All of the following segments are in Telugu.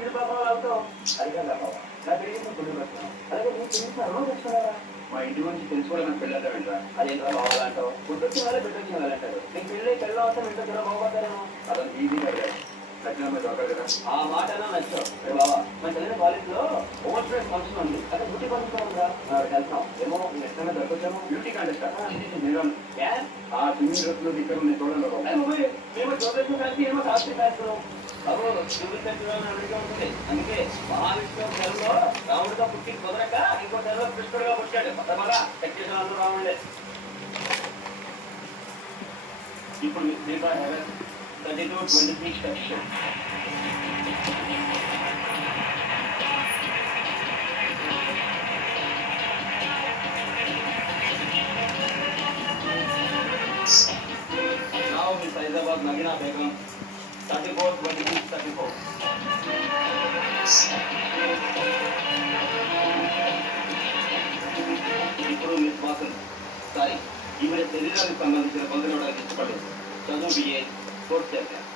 వీడి పాప వాళ్ళతో అది కదా బాబా నా పెరిగింది కొన్ని పెడుతున్నాం అలాగే నీకు తెలిసిన అర్థం తెచ్చుకున్నారా మా ఇంటి గురించి తెలుసుకోవడం నాకు పెళ్ళంటే వెంటరా అదేంటో బావాలంటావు గుర్తొచ్చిన వాళ్ళే పెట్టొచ్చిన వాళ్ళంటారు నీకు పెళ్ళి పెళ్ళం అవసరం ఇంట్లో చాలా బాగుపడతారేమో అతను ఈజీ కదా ఆ మాట నచ్చావు రే బాబా మన చదివిన కాలేజ్ లో ఓవర్ స్టూడెంట్ ఫంక్షన్ ఉంది అదే బ్యూటీ ఫంక్షన్ ఉందా వెళ్తాం ఏమో ఎట్లా దొరకొచ్చామో బ్యూటీ కాంటెస్ట్ ఆ స్విమ్మింగ్ డ్రెస్లు ఇక్కడ ఉన్నాయి చూడండి మేము జోబేషన్ కలిసి ఏమో కాస్ట్లీ చేస్తున్నాం అందుకే మహావిష్ణు సెలవులో రాముడిగా పుట్టి కుదరక ఇంకో సెలవు కృష్ణుడుగా పుట్టాడు మళ్ళా చెక్ చేసిన అందరూ రాముడే ఇప్పుడు 32-23 section. Now Miss Hyderabad Nagina Begum 34-26-34. ఇప్పుడు మిస్ వాసన్ సారీ ఈమె శరీరానికి సంబంధించిన పనులు ఇవ్వడానికి ఇష్టపడలేదు చదువు బిఏ కోర్స్ చేశాను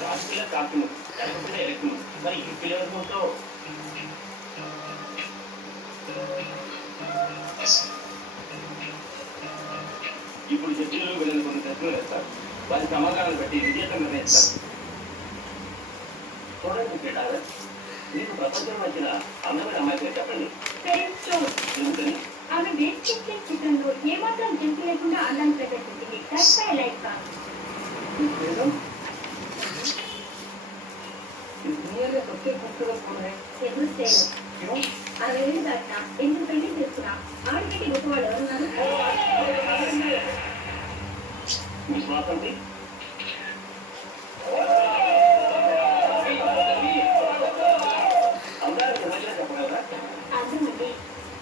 కాస్ట్లీగా కాకును లేకపోతే ఎలక్ను మరి ఈ పిల్లలతో ఇప్పుడు జడ్జిలు వీళ్ళని కొన్ని ప్రశ్నలు వేస్తారు వారి సమాధానాలు బట్టి విజేత నిర్ణయిస్తారు చూడండి కేటారు మీకు ప్రపంచం వచ్చిన అందమైన అమ్మాయి పేరు చెప్పండి ఎందుకని ఆమె వేస్ట్ చిత్రంలో ఏమాత్రం జంతు లేకుండా అందాన్ని ప్రదర్శించింది అరవై ఏళ్ళు దాటినా ఎందుకు పెళ్లి చేసుకున్నా ఆడిపెట్టి గొప్పవాళ్ళు ఎవరున్నారు అర్థమండి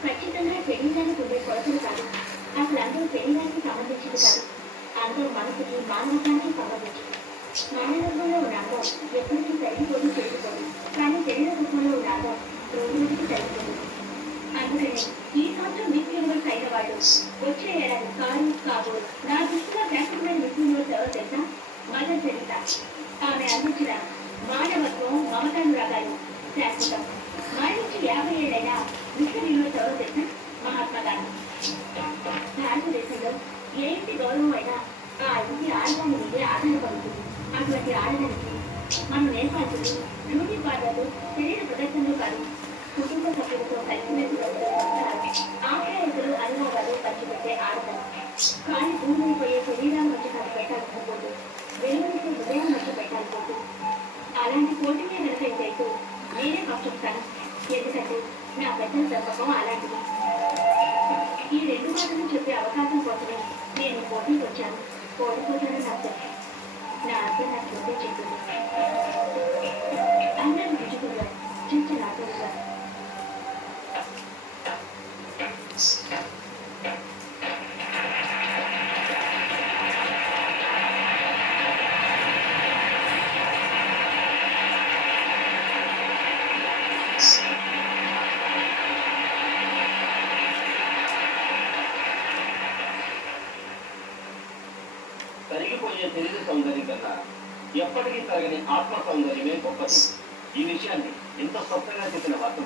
ఖచ్చితంగా శరీరానికి ఉండే కొలతలు కాదు అసలు అందరూ శరీరానికి సంబంధించింది కాదు అందరూ మనసుకి మానవతానికి సంబంధించింది మానవంలో ఉన్న అందం ఎప్పటికీ తగ్గిపోయి చేరుకోదు కానీ శరీర రూపంలో ఉన్న అందం రోజులకి తగ్గిపోదు అందుకని ఈ సంవత్సరం మిస్ యూనివర్స్ అయిన వాళ్ళు వచ్చే ఏడాది కారు కాబోలు నా దృష్టిలో శాశ్వతమైన మిస్ యూనివర్స్ ఎవరో తెలుసా మదర్ తెరీసా ఆమె అందించిన మానవత్వం మమతానురాగాలు శాశ్వతం మరణించి 50 ఏళ్ళైనా మిస్ యూనివర్స్ ఎవరో తెలుసా మహాత్మా గాంధీ భారతదేశంలో ఏ ఇంటి గౌరవం అయినా ఆ ఇంటి ఆడదాని మీదే ఆధారపడుతుంది అటువంటి ఆడదానికి మనం నేర్పాల్సింది బ్యూటీ పార్లర్లు శరీర ప్రదర్శనలు కాదు కుటుంబ సభ్యులతో కలిసిమెలిసి ఆప్యాయతలు అనుభవాలు పంచిపెట్టే ఆడదాం కానీ భూమిపోయే శరీరాల మధ్య ఖర్చు పెట్టాలనుకోదు వెలుగుతో హృదయం మధ్య పెట్టాలనుకోదు అలాంటి పోటీనే కనుక నేనే పంపిస్తాను ఎందుకంటే నా పెద్దల పెంపకం అలాంటిది ఈ 2 మాటలు చెప్పే అవకాశం కోసమే నేను పోటీకి వచ్చాను ఓడిపోతానని నాకు తెలుసు నా అర్థం నాకు చూపే చెప్పింది అందరూ రుచుకున్నారు చూసి నాటుగా తరిగిపోయే శరీర సౌందర్యం కన్నా ఎప్పటికీ తరగని ఆత్మ సౌందర్యమే గొప్పది ఈ విషయాన్ని ఇంత స్పష్టంగా చెప్పిన వార్త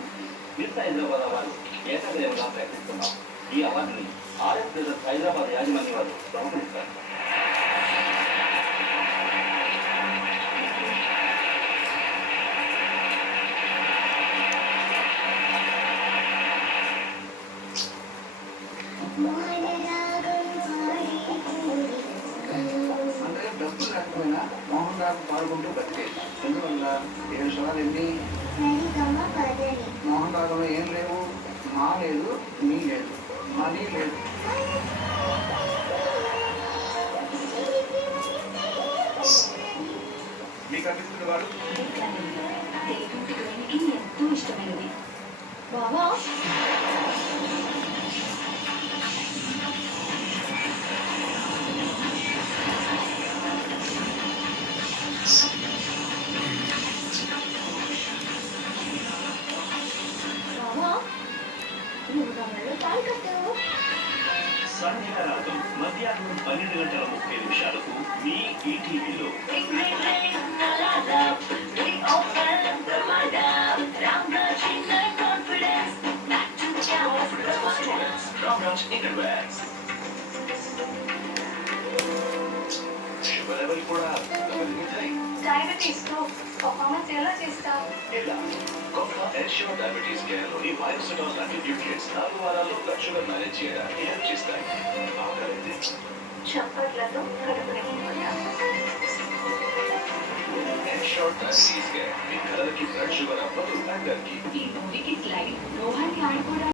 మిస్ హైదరాబాద్ వారు ఏకగ్రీవంగా ప్రయత్నిస్తున్నాం ఈ అవార్డుని ఆర్ఎస్ బ్రదర్స్ హైదరాబాద్ యాజమాన్య వారు బహుకరిస్తారు మోహన్ రావు పాల్గొంటూ బతికే ఎందువల్ల 7 స్వరాలు ఎన్ని మోహన్ రావులో ఏం లేవు మా లేదు మీ లేదు మనీ లేదు మీకు అనిపిస్తున్న వాడు ఎంతో ఇష్టమైనది బాబా పాలు కట్టు సంధ్యారాగం మధ్యాహ్నం 12:30 మీ ఈటీవీలో. షుగర్ లెవెల్ కూడా గమనించాయి. డయాబెటీస్ తో పర్ఫార్మెన్స్ ఎలా చేస్తావు? ఇలా గొప్ప ఎన్ష్యూర్ డయాబెటీస్ కేర్ లోని బయోసిటాల్ లాంటి న్యూట్రియంట్స్ 4 వారాల్లో బ్లడ్ షుగర్ మేనేజ్ చేయడానికి హెల్ప్ చేస్తాయి. ఆకలింది చప్పట్లతో కడుపు నింపుకుంటా. ఎన్ష్యూర్ డయాబెటీస్ కేర్ మీ కలలకి బ్లడ్ షుగర్ అవ్వదు అందరికీ. ఈ మూవీకి స్లైడ్ రోహాన్ని ఆడుకోవడానికి